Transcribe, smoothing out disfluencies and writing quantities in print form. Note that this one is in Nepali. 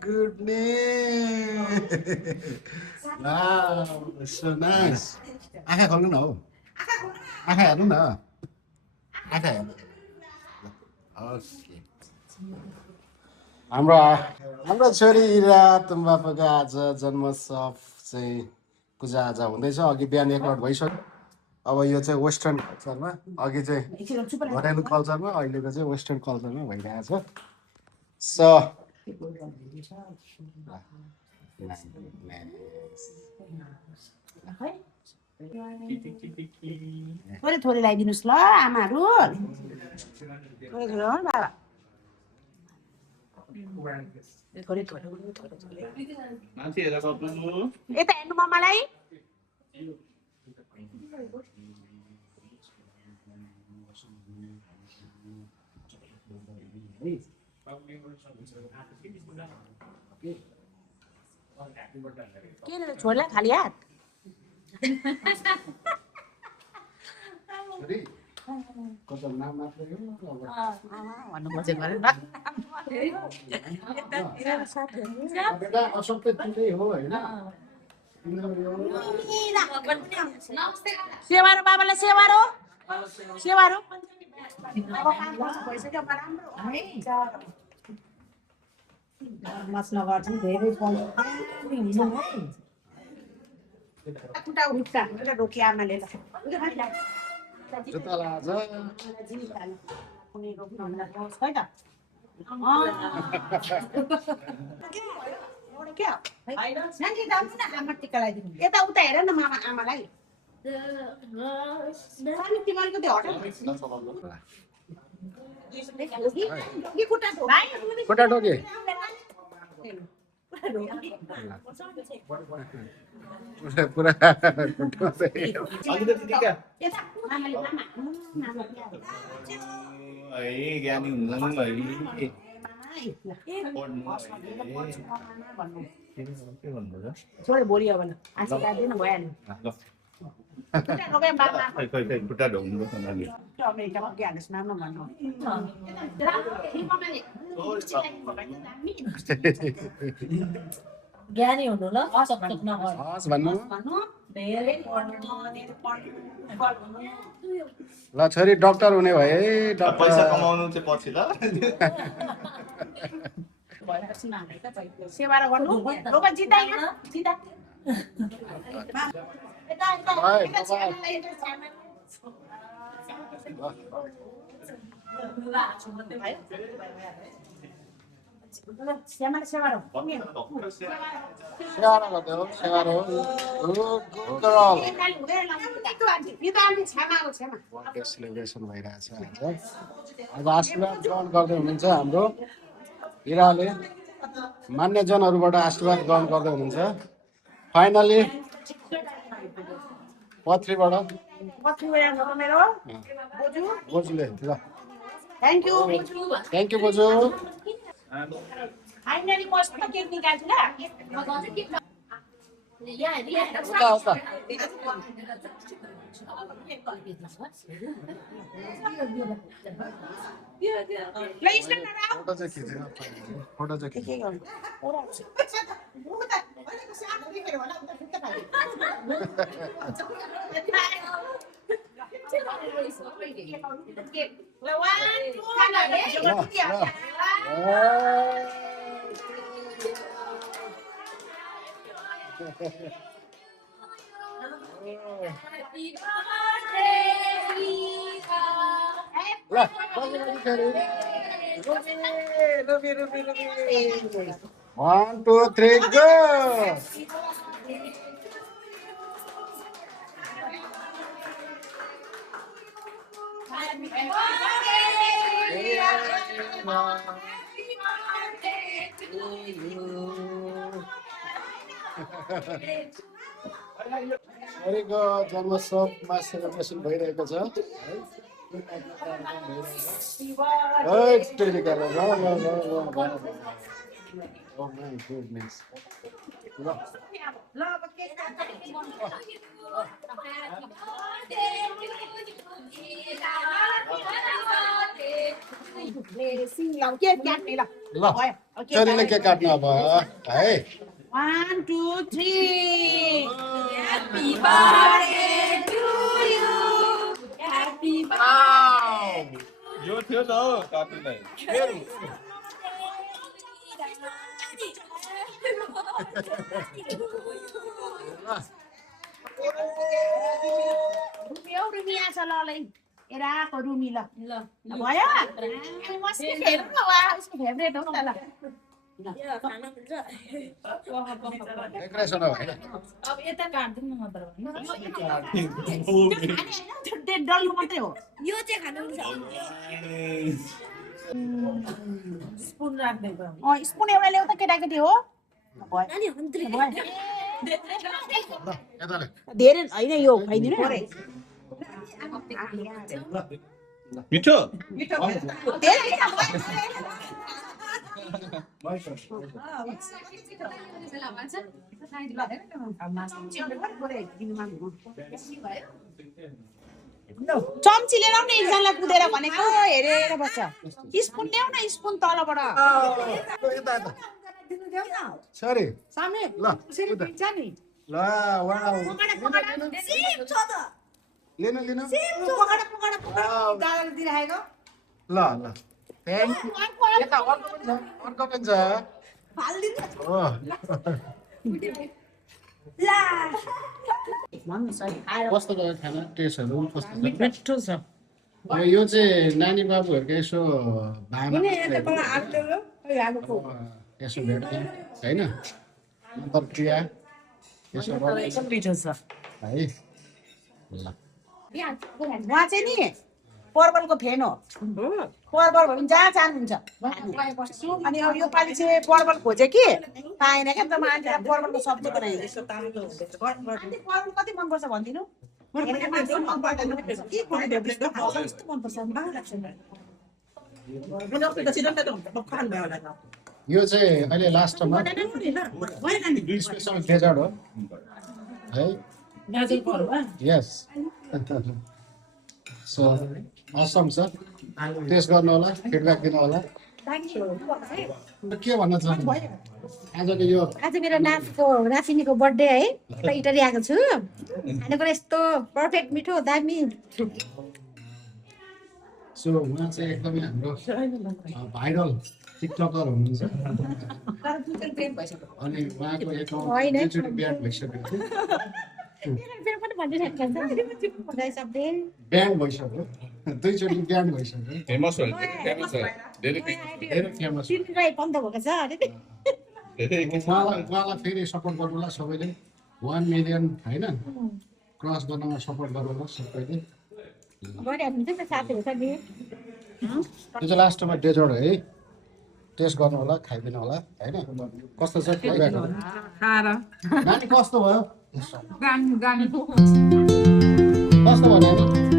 goodness. Wow, so nice. आँखा खोल्नु न हौ आँखा हेर्नु न आँखा हेर्नु ओके हाम्रो हाम्रो छोरी इरा तुम्बापाको आज जन्मोत्सव चाहिँ पूजाआजा हुँदैछ अघि बिहान एकलट भइसक्यो अब यो चाहिँ वेस्टर्न कल्चरमा अघि चाहिँ घरेलु कल्चरमा अहिलेको चाहिँ वेस्टर्न कल्चरमा भइरहेछ सो थोरै थोरै लगाइदिनुहोस् ल आमाहरू थोरै थोरै हो बाबा थोरै थोरै यता हेर्नु मम्मालाई के छोड्ला खाली हात नाम मात्रै हो भन्नु खोजेको बेटा असबै तिनै हो होइन सेवारो बाबालाई सेवारो सेवारो मस्न गर्छौँ धेरै खुट्टा खुट्टा रोकी आमाले जुत्ता लाज कुनै रोक्नु खै त आमा टिका लगाइदिनु यता उता हेर न मामा आमालाई तिमीहरूको त्यो खुट्टा टोके पुरा ज्ञानी हुनु छोडे भोलि हो भने आशीर्वाद दिनु भइहाल्यो खुट्टा ढोग्नु अमेरिकामा के हाल्नुहोस् नाम भन्नु ज्ञानी हुनु ल सक्सेस नगर हस् भन्नु धेरै ल छोरी डक्टर हुने भए है पैसा कमाउनु चाहिँ पछि ल सेवा गर्नु रोक जिता जिता सेलिब्रेसन भइरहेछ आज आशीर्वाद ग्रहण गर्दै हुनुहुन्छ हाम्रो इराले मान्यजनहरूबाट आशीर्वाद ग्रहण गर्दै हुनुहुन्छ फाइनली पत्रीबाट बोजूले ल थ्याङ्क यू बोजू फाइनली मस्त केक निकाल्छु ल फोटो चाहिँ खिच्नु One, two, three, go! छोरीको जन्मोत्सवमा सेलिब्रेसन भइरहेको छ Oh my goodness. सिलाउ के काट्ने ल ल छोरीले के काट्नु अब है 1 2 3 Happy birthday to you. Happy यो थियो त हो काट्नुलाई रुमी आछ ल एराको रुमी ल birthday. भयो अनि मस्ती फेर्नु वा उसको फेभरेट हो नि त ल डेकोरेसन हो होइन अब यता काट्दिउँ न मात्र त्यो डल्लो मात्रै हो यो चाहिँ खानुहुन्छ स्पुन राख्दै स्पुन एउटा ल्याउ त केटाकेटी हो भयो नानी हन्त्री भयो ल यता ले धेरै होइन यो खाइदिनु मिठो धेरै चम्ची लिएर आउने एकजनालाई कुदेर भनेको हेरेर बस्छ स्पुन ल्याउ न स्पुन तलबाट यता यता सरी सामे ल उता नि ल वाउ लिनु लिनु दादाले दिइराखेको ल ल थ्याङ्क यू यता अर्को पनि छ हो कस्तो गयो खाना टेस्टहरू कस्तो छ मिठो छ यो चाहिँ नानी बाबुहरूको यसो भामा यसो भेट्ने होइन अन्तर्क्रिया यसो गर्दै एकदम मिठो छ है ल उहाँ चाहिँ नि पर्वलको फेन हो पर्वल भयो भने जहाँ चाहनुहुन्छ अनि अब यो पालि चाहिँ पर्वल खोजे कि पाएन क्या त म आन्टीलाई पर्वलको सब्जी बनाएँ आन्टी पर्वल कति मनपर्छ भनिदिनु यो चाहिँ अहिले लास्टमा स्पेसल डेजर्ट हो है गाजर पर्वा यस सो असम छ टेस्ट गर्नु होला फिडब्याक दिनु होला के भन्न चाहनु आजको यो आज मेरो नातिको राफिनीको बर्थडे है यता इटली आएको छु खानेकुरा यस्तो पर्फेक्ट मिठो दामी सो उहाँ चाहिँ एकदमै हाम्रो भाइरल टिकटकर हुनुहुन्छ अनि उहाँको एकाउन्ट होइन। दुईचोटि ब्यान्ड भइसकेको थियो पनि भनिरहेको ब्यान्ड भइसक्यो दुईचोटि ब्यान्ड भइसक्यो फेमस हो फेमस छ धेरै धेरै फेमस बन्द भएको छ अरे धेरै उहाँलाई फेरि सपोर्ट गर्नुला सबैले 1 मिलियन होइन क्रस गर्नमा सपोर्ट गर्नुला सबैले गरिहाल्नु नि साथीहरू छ नि यो चाहिँ लास्टमा डेजर्ट है टेस्ट गर्नु होला खाइदिनु होला होइन कस्तो छ नानी कस्तो भयो गानी कस्तो भयो नानी